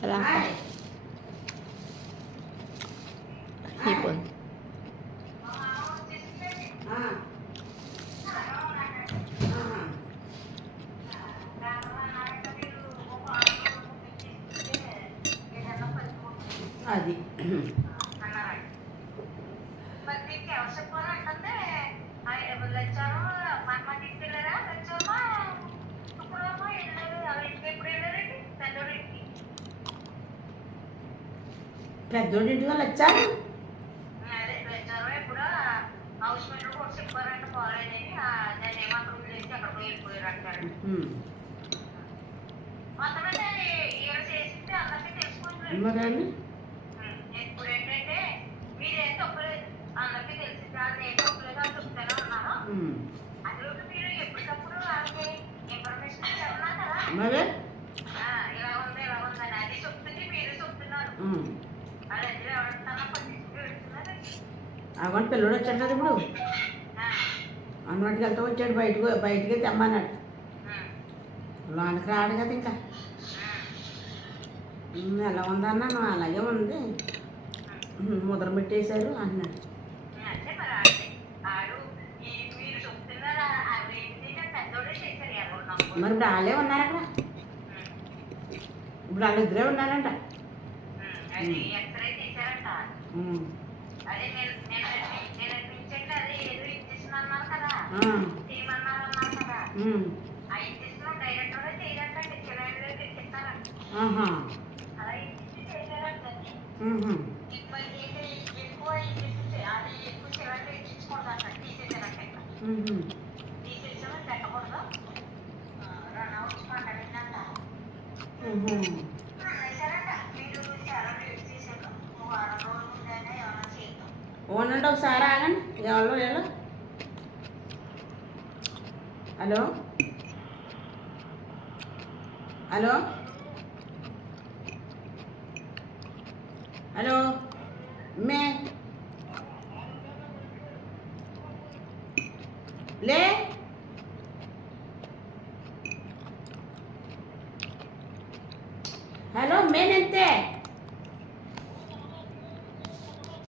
Salamat. Hipon. అది పెద్దోడింటి వాళ్ళు వచ్చారు. మరి మరి అవ్వండి పిల్లడు వచ్చాడు కదా ఇప్పుడు అన్నట్టుకి వెళ్తా వచ్చాడు బయటికి తెమ్మన్నాడు. లోనికి రాడు కదా ఇంకా. ఎలా ఉందన్నాను అలాగే ఉంది ముద్ర పెట్టేశారు అన్నాడు. మరి ఇప్పుడు వాళ్ళే ఉన్నారు అక్కడ. ఇప్పుడు వాళ్ళు ఇద్దరే ఉన్నారంట. ఓనండి ఒకసారి ఆగండి. ఎవరో ఏదో హలో హలో హలో మే లే హలో మే